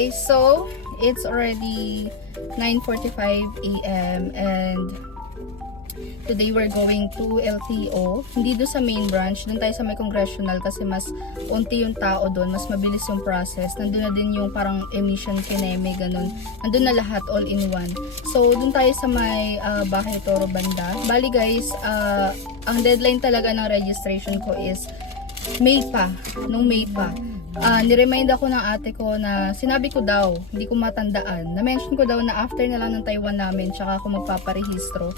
guys, so it's already 9:45 a.m. and today we're going to LTO. Hindi doon sa main branch, doon tayo sa may congressional kasi mas unti yung tao doon, mas mabilis yung process. Nandun na din yung parang emission kineme, ganun. Nandun na lahat, all in one. So, doon tayo sa may Bahay Toro banda. Bali guys, ang deadline talaga ng registration ko is May pa, nung May pa. Niremind ako ng ate ko na sinabi ko daw, hindi ko matandaan, na-mention ko daw na after na lang ng Taiwan namin tsaka ako magpaparehistro.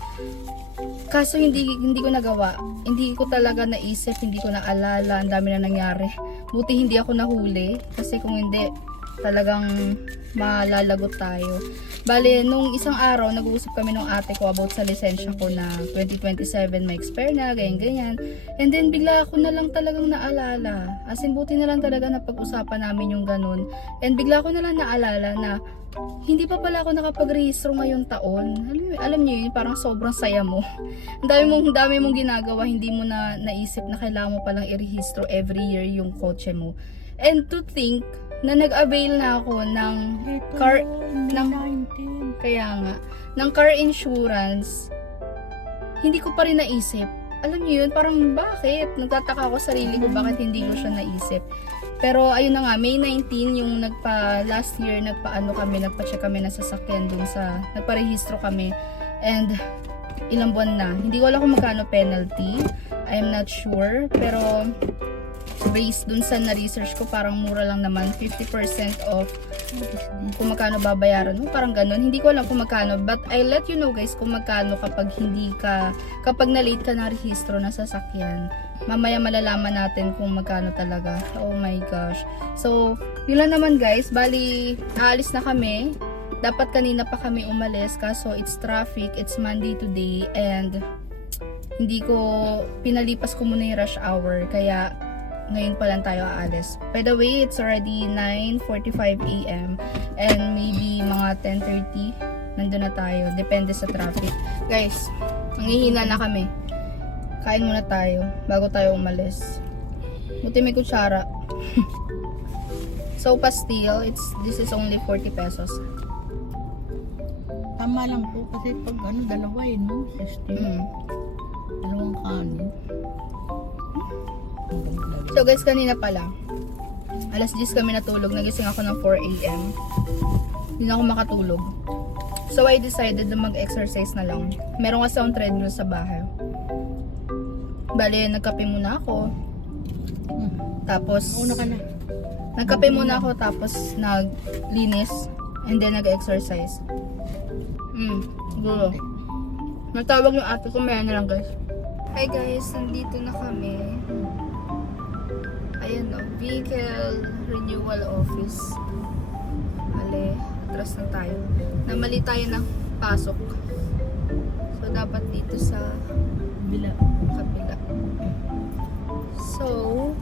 Kaso hindi ko nagawa. Hindi ko talaga naisip, hindi ko naalala, ang dami na nangyari. Buti hindi ako nahuli kasi kung hindi talagang malalagot tayo. Bale, nung isang araw, nag-uusap kami ng ate ko about sa lisensya ko na 2027 may expire na, ganyan-ganyan. And then, bigla ako na lang talagang naalala. As in, buti na lang talaga napag-usapan namin yung ganun. And bigla ko na lang naalala na hindi pa pala ako nakapag-rehistro ngayong taon. Alam niyo yun, parang sobrang saya mo. Ang dami mong ginagawa, hindi mo na naisip na kailangan mo palang i-rehistro every year yung kotse mo. And to think na nag-avail na ako ng ng car insurance, hindi ko pa rin naisip. Alam niyo yun, parang bakit? Nagtataka ako sarili ko bakit hindi ko siya naisip. Pero ayun na nga, May 19 yung last year nagpa-check kami na sasakyan dun sa, nagparehistro kami. And ilang buwan na. Hindi ko alam kung magkano penalty. I'm not sure. Pero based dun sa na-research ko, parang mura lang naman, 50% off kung magkano babayaran mo, parang ganun. Hindi ko alam kung magkano, but I'll let you know guys kung magkano kapag na-late ka na rehistro na sasakyan. Mamaya malalaman natin kung magkano talaga. Oh my gosh. So, yun lang naman guys, bali aalis na kami. Dapat kanina pa kami umalis kaso it's traffic, it's Monday today, and hindi ko pinalipas ko muna yung rush hour, kaya ngayon pa lang tayo aalis. By the way, it's already 9:45 a.m. and maybe mga 10:30 nandun na tayo. Depende sa traffic. Guys, nanghihina na kami. Kain muna tayo bago tayo umalis. Buti may kutsara. So, pastil, this is only 40 pesos. Tama lang po kasi pag dalawa no? 60. Dalawang kanin. So guys, kanina pala, alas 10 kami natulog, nagising ako ng 4 a.m. Hindi na ako makatulog. So I decided na mag-exercise na lang. Meron kasi akong treadmill sa bahay. Bale, nagkape muna ako. Tapos, Una ka na. nagkape muna ako tapos naglinis. And then nag-exercise. Siguro. Natawag yung ate ko, maya na lang guys. Hi guys, nandito na kami. Ayan o, Vehicle Renewal Office. Bale, atras na tayo. Namali tayo ng pasok. So, dapat dito sa kabila. So,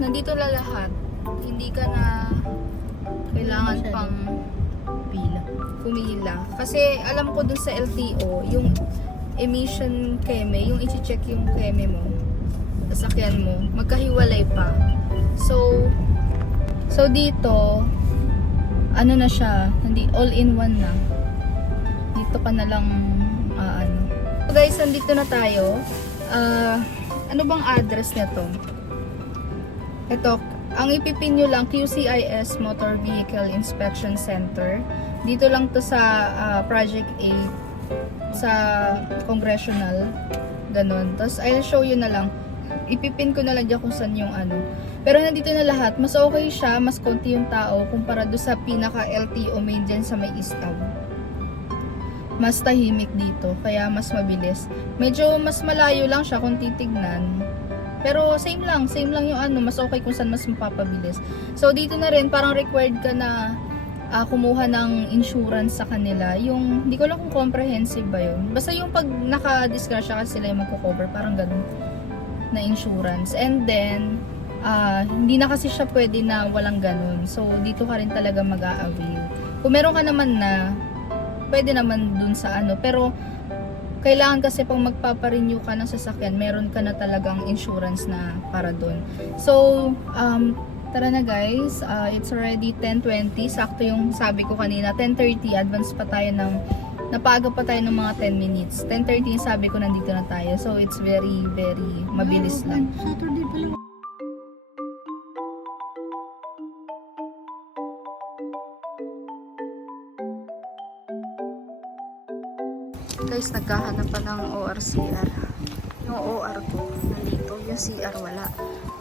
nandito na lahat. Hindi ka na kailangan pang pumila. Kasi, alam ko dun sa LTO, yung emission keme, yung i-check yung keme mo, sasakyan mo, magkahiwalay pa. So dito, ano na siya, hindi all-in-one na. Dito ka na lang, So guys, nandito na tayo. Ano bang address nito? Ito, ang ipipin nyo lang, QCIS Motor Vehicle Inspection Center. Dito lang to sa Project 8, sa Congressional. Ganon. Tapos, I'll show you na lang. Ipipin ko na lang dyan kung saan yung Pero nandito na lahat. Mas okay siya, mas konti yung tao kumpara do sa pinaka-LTO main dyan sa may East Ave. Mas tahimik dito, kaya mas mabilis. Medyo mas malayo lang siya kung titignan. Pero same lang yung mas okay kung saan mas mapapabilis. So dito na rin, parang required ka na kumuha ng insurance sa kanila. Yung, hindi ko lang kung comprehensive ba yun. Basta yung pag naka-disgrasya kasi sila yung magko-cover, parang ganun na insurance. And then, hindi na kasi siya pwede na walang ganun. So, dito ka rin talaga mag-a-avail. Kung meron ka naman na, pwede naman dun sa pero kailangan kasi pag magpaparenew ka ng sasakyan, meron ka na talagang insurance na para dun. So, Tara na guys, it's already 10:20. Sakto yung sabi ko kanina, 10:30. Advance pa tayo ng, napaaga pa tayo ng mga 10 minutes. 10:30 yung sabi ko nandito na tayo. So it's very, very mabilis lang. Saturday pala. Guys, naghahanap pa ng ORCR. Yung OR ko, nandito. Yung CR wala.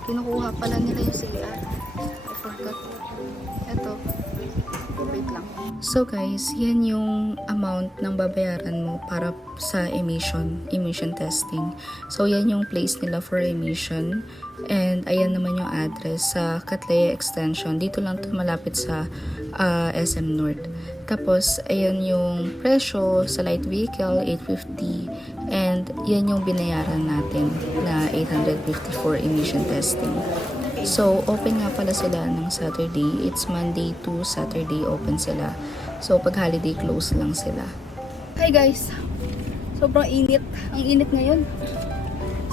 Kinukuha pala nila yung CR. I forgot. Ito. Wait lang. So guys, yan yung amount ng babayaran mo para sa emission testing. So yan yung place nila for emission. And ayan naman yung address sa Catlaya Extension. Dito lang to malapit sa SM North. Tapos, ayan yung presyo sa light vehicle, 850. And yan yung binayaran natin na 854 emission testing. So, open nga pala sila ng Saturday. It's Monday to Saturday open sila. So, pag holiday close lang sila. Hi guys! Sobrang init. Ang init ngayon.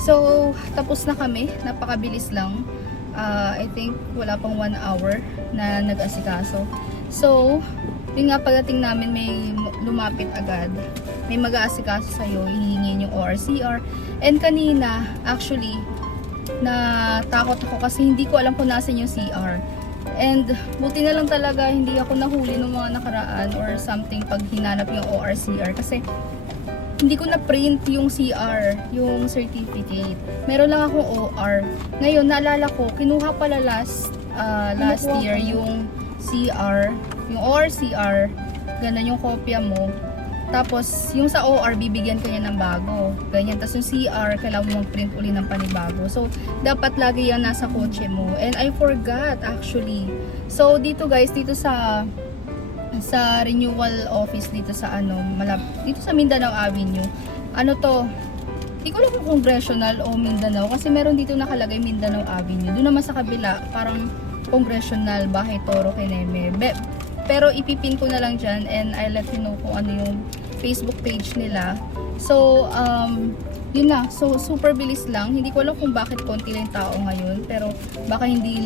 So, tapos na kami. Napakabilis lang. I think wala pang 1 hour na nag-asikaso. So, yun nga pagdating namin may lumapit agad. May mag-aasikaso sa'yo, hihingin yung ORCR. And kanina, actually, natakot ako kasi hindi ko alam kung nasan yung CR. And buti na lang talaga hindi ako nahuli ng mga nakaraan or something pag hinanap yung ORCR kasi hindi ko na-print yung CR, yung certificate. Meron lang akong OR. Ngayon, naalala ko, kinuha pala last year yung CR, yung ORCR, ganun yung kopya mo. Tapos, yung sa OR, bibigyan ka niya ng bago. Ganyan. Tapos yung CR, kailangan mo mag-print uli ng panibago. So, dapat lagi yan nasa kotse mo. And I forgot, actually. So, dito guys, dito sa renewal office dito sa dito sa Mindanao Avenue. Ano to? Hindi ko alam kung Congressional o Mindanao kasi meron dito nakalagay Mindanao Avenue. Doon naman sa kabila, parang Congressional, Bahay Toro, Keneme. Pero ipipin ko na lang dyan and I'll let you know kung ano yung Facebook page nila. So, yun na. So, super bilis lang. Hindi ko alam kung bakit konti lang tao ngayon. Pero baka hindi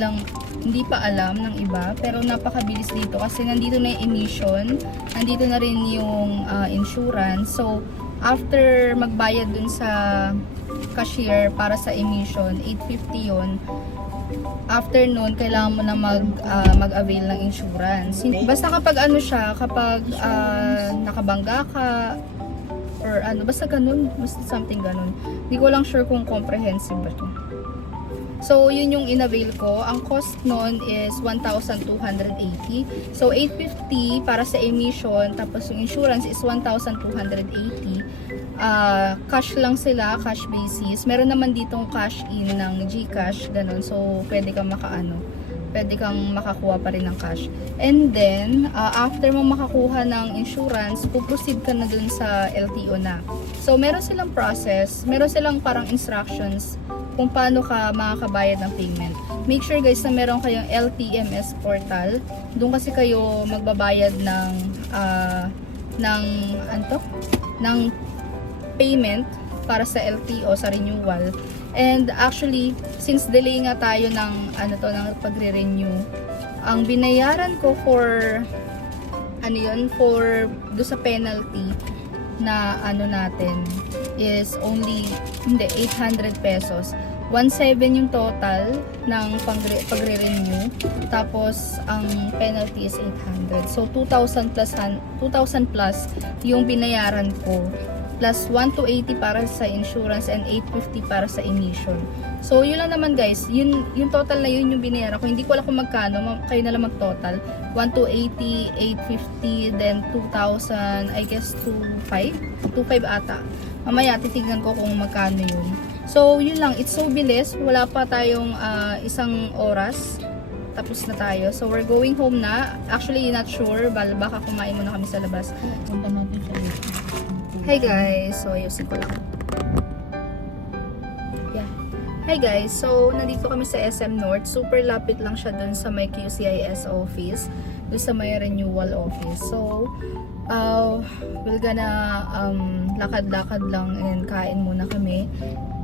pa alam ng iba. Pero napakabilis dito kasi nandito na yung emission. Nandito na rin yung insurance. So, after magbayad dun sa cashier para sa emission, 850 yun. After nun, kailangan mo na mag-avail ng insurance. Basta kapag kapag nakabangga ka, or basta ganun, basta something ganun. Hindi ko lang sure kung comprehensive ba to. So, yun yung in-avail ko. Ang cost nun is 1,280. So, 850 para sa emission, tapos yung insurance is 1,280. Cash lang sila, cash basis. Meron naman ditong cash in ng GCash, ganun. So, pwede kang makakuha pa rin ng cash. And then, after mo makakuha ng insurance, puproceed ka na dun sa LTO na. So, meron silang process, meron silang parang instructions kung paano ka makakabayad ng payment. Make sure guys na meron kayong LTMS portal. Doon kasi kayo magbabayad ng payment para sa LTO, sa renewal. And actually, since delay nga tayo ng ng pagre-renew, ang binayaran ko for do sa penalty na natin is only 800 pesos. 1,700 yung total ng pagre-renew. Tapos ang penalty is 800. So 2,000 plus yung binayaran ko. Plus 1,280 para sa insurance and 850 para sa emission. So, yun lang naman guys. Yung total na yun yung binayaran ko. Hindi ko alam kung magkano. Kayo na lang mag-total. 1,280, 850, then 2,000, I guess 2,500 ata. Mamaya, titignan ko kung magkano yun. So, yun lang. It's so bilis. Wala pa tayong isang oras. Tapos na tayo. So, we're going home na. Actually, not sure. Baka kumain muna kami sa labas. Punta natin sa Hi guys! So, ayusin ko lang. Yeah. Hi guys! So, nandito kami sa SM North. Super lapit lang siya dun sa may QCIS office. Dun sa may renewal office. So, we're gonna lakad-lakad lang and kain muna kami.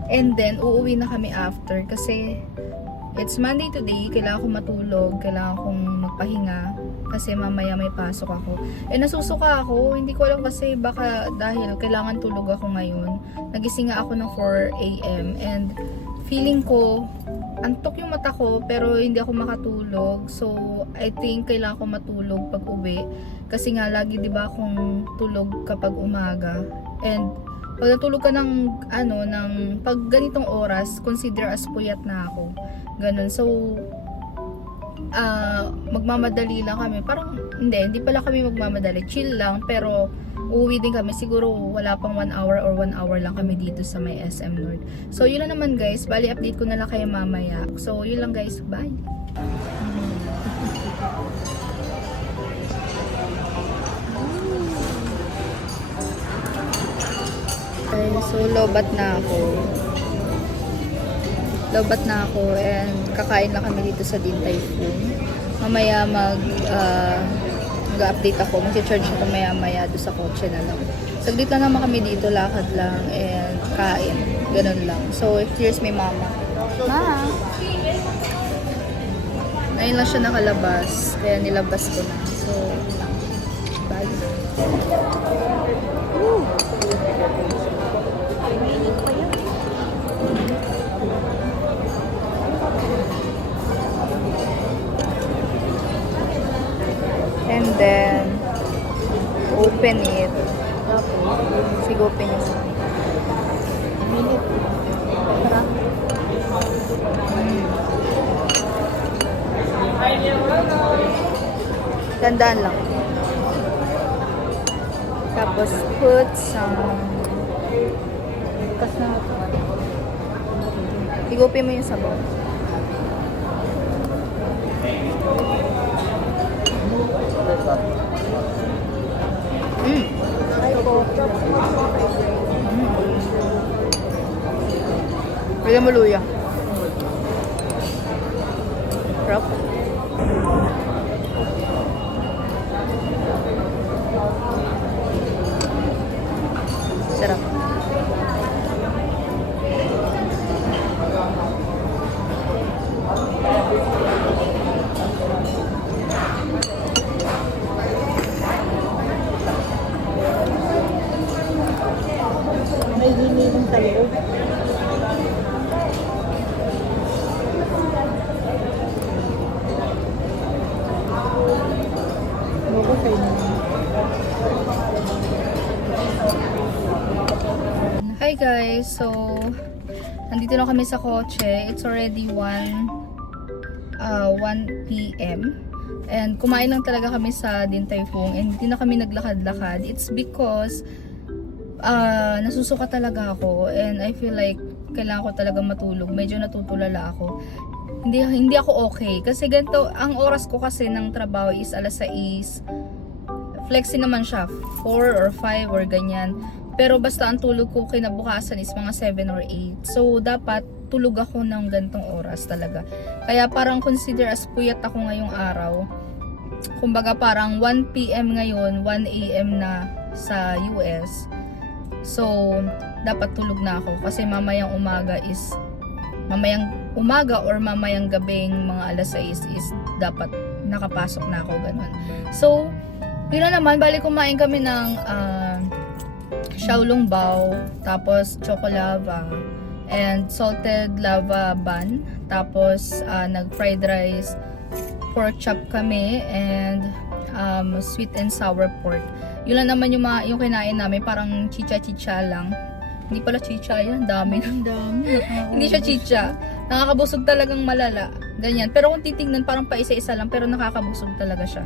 And then, uuwi na kami after kasi It's Monday today, kailangan kong matulog, kailangan kong magpahinga kasi mamaya may pasok ako. Nasusuka ako, hindi ko alam kasi baka dahil kailangan tulog ako ngayon. Nagising nga ako ng 4 a.m. and feeling ko antok yung mata ko pero hindi ako makatulog. So, I think kailangan ko matulog pag uwi kasi nga lagi 'di ba akong tulog kapag umaga. And pag natulog ka ng pag ganitong oras, consider as puyat na ako. Ganun. So, magmamadali lang kami. Parang, hindi pala kami magmamadali. Chill lang, pero uuwi din kami. Siguro wala pang 1 hour or 1 hour lang kami dito sa may SM North. So, yun lang naman guys. Bali, update ko na lang kayo mamaya. So, yun lang guys. Bye! Okay, so lobat na ako. Lobat na ako and kakain lang kami dito sa Din Tai Fung. Mamaya mag-update ako. Mag-charge ako maya-maya doon sa kotse na lang. Saglit lang naman kami dito, lakad lang and kain. Ganun lang. So, here's my mama. Ma! Ngayon lang siya nakalabas. Kaya nilabas ko na. So, bye. Woo! And then, open it. Sige, open niya sa akin. Tara. Tandaan lang. Tapos, put some... Kas na ito. Igupin mo yung sabaw. Pwede mo luya. Sarap. Sarap. May hinihing sa loob. Bago sa inyo. Hi guys, so nandito na kami sa kotse. It's already 1 p.m. and kumain lang talaga kami sa Din Tai Fung and hindi na kami naglakad-lakad. It's because nasusuka talaga ako and I feel like kailangan ko talaga matulog. Medyo natutulala ako. Hindi ako okay kasi ganito ang oras ko kasi ng trabaho is alas 6. Flexi naman siya 4 or 5 or ganyan. Pero basta ang tulog ko kinabukasan is mga 7 or 8. So dapat tulog ako ng gantong oras talaga. Kaya parang consider as puyat ako ngayong araw. Kumbaga parang 1 p.m. ngayon, 1 a.m. na sa US. So, dapat tulog na ako kasi mamayang umaga or mamayang gabing mga alas 6 is dapat nakapasok na ako, ganun. So, yun na naman, bali kumain kami ng Xiaolong Bao, tapos chocolava, and salted lava bun, tapos nag-fried rice, pork chop kami, and sweet and sour pork. Yun lang naman yung kinain namin, parang chicha-chicha lang. Hindi pala chicha yan, dami. Hindi siya chicha. Nakakabusog talagang malala. Ganyan. Pero kung titingnan, parang paisa-isa lang, pero nakakabusog talaga siya.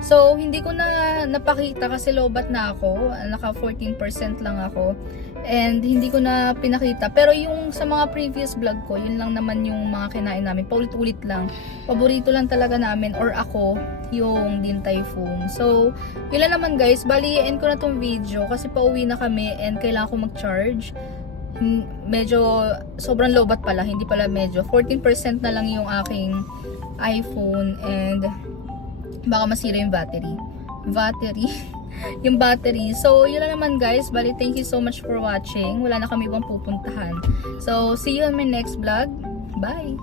So, hindi ko na napakita kasi lobat na ako. Naka 14% lang ako. And hindi ko na pinakita. Pero yung sa mga previous vlog ko, yun lang naman yung mga kinain namin. Paulit-ulit lang. Paborito lang talaga namin, or ako, yung Din Tai Fung. So, yun lang naman guys. Bali, end ko na tong video kasi pauwi na kami and kailangan ko mag-charge. Medyo, sobrang lobat pala. Hindi pala medyo. 14% na lang yung aking iPhone and baka masira yung battery. Yung battery. So, yun na naman guys. Bali, thank you so much for watching. Wala na kami ibang pupuntahan. So, see you on my next vlog. Bye!